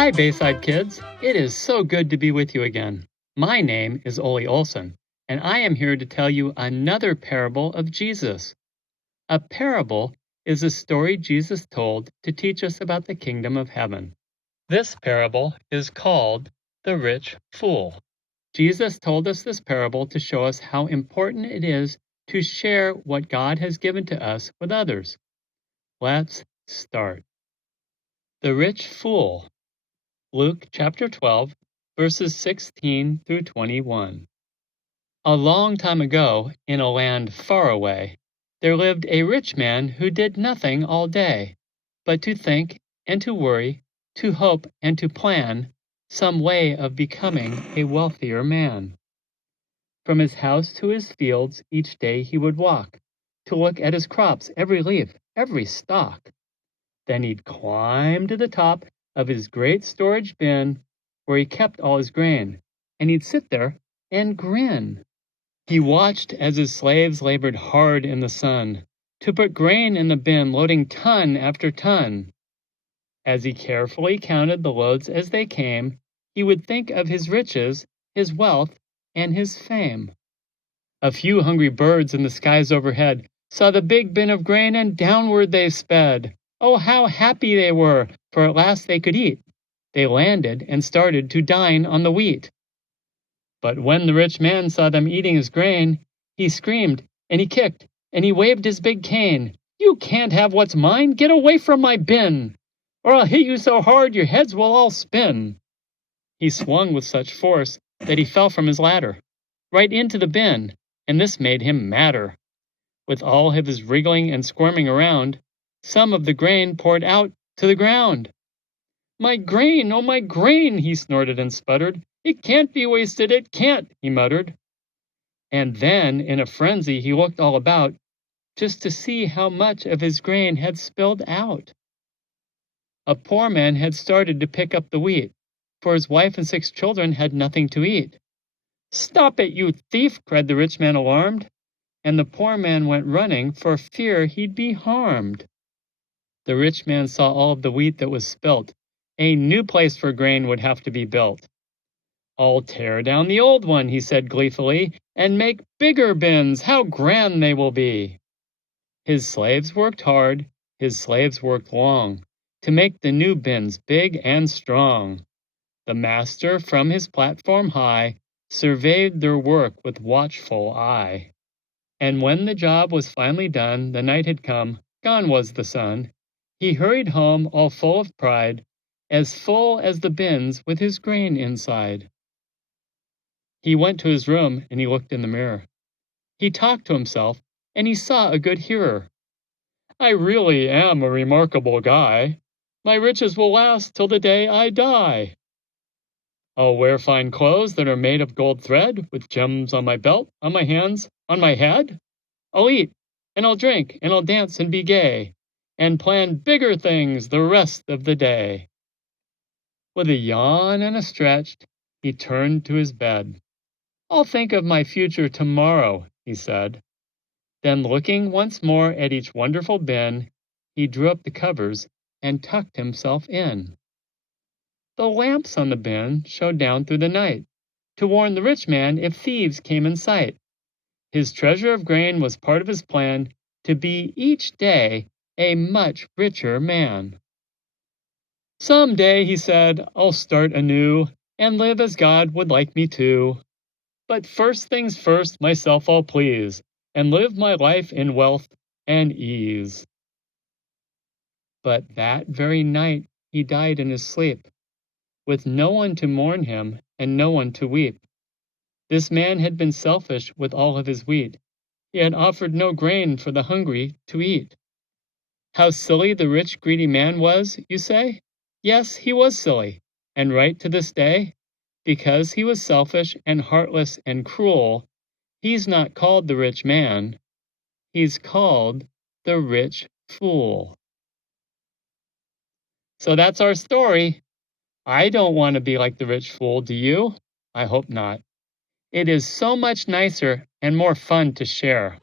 Hi, Bayside kids. It is so good to be with you again. My name is Ole Olson, and I am here to tell you another parable of Jesus. A parable is a story Jesus told to teach us about the kingdom of heaven. This parable is called the rich fool. Jesus told us this parable to show us how important it is to share what God has given to us with others. Let's start. The rich fool. Luke chapter 12, verses 16 through 21. A long time ago, in a land far away, there lived a rich man who did nothing all day, but to think and to worry, to hope and to plan some way of becoming a wealthier man. From his house to his fields each day he would walk, to look at his crops, every leaf, every stalk. Then he'd climb to the top of his great storage bin where he kept all his grain, and he'd sit there and grin. He watched as his slaves labored hard in the sun to put grain in the bin, loading ton after ton. As he carefully counted the loads as they came, he would think of his riches, his wealth, and his fame. A few hungry birds in the skies overhead saw the big bin of grain, and downward they sped. Oh, how happy they were, for at last they could eat. They landed and started to dine on the wheat. But when the rich man saw them eating his grain, he screamed, and he kicked, and he waved his big cane. "You can't have what's mine! Get away from my bin, or I'll hit you so hard your heads will all spin." He swung with such force that he fell from his ladder, right into the bin, and this made him madder. With all of his wriggling and squirming around, some of the grain poured out to the ground. "My grain, oh my grain!" he snorted and sputtered. "It can't be wasted, it can't," he muttered. And then, in a frenzy, he looked all about, just to see how much of his grain had spilled out. A poor man had started to pick up the wheat, for his wife and 6 children had nothing to eat. "Stop it, you thief!" cried the rich man, alarmed, and the poor man went running for fear he'd be harmed. The rich man saw all of the wheat that was spilt. A new place for grain would have to be built. "I'll tear down the old one," he said gleefully, "and make bigger bins. How grand they will be!" His slaves worked hard, his slaves worked long, to make the new bins big and strong. The master from his platform high surveyed their work with watchful eye. And when the job was finally done, the night had come, gone was the sun. He hurried home all full of pride, as full as the bins with his grain inside. He went to his room and he looked in the mirror. He talked to himself and he saw a good hearer. "I really am a remarkable guy. My riches will last till the day I die. I'll wear fine clothes that are made of gold thread, with gems on my belt, on my hands, on my head. I'll eat, and I'll drink, and I'll dance and be gay, and plan bigger things the rest of the day." With a yawn and a stretch, he turned to his bed. "I'll think of my future tomorrow," he said. Then, looking once more at each wonderful bin, he drew up the covers and tucked himself in. The lamps on the bin showed down through the night, to warn the rich man if thieves came in sight. His treasure of grain was part of his plan to be each day a much richer man. "Some day," he said, "I'll start anew, and live as God would like me to. But first things first, myself I'll please, and live my life in wealth and ease." But that very night he died in his sleep, with no one to mourn him and no one to weep. This man had been selfish with all of his wheat. He had offered no grain for the hungry to eat. How silly the rich, greedy man was, you say? Yes, he was silly, and right to this day. Because he was selfish and heartless and cruel, he's not called the rich man. He's called the rich fool. So that's our story. I don't want to be like the rich fool, do you? I hope not. It is so much nicer and more fun to share.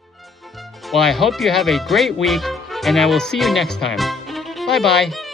Well, I hope you have a great week, and I will see you next time. Bye-bye.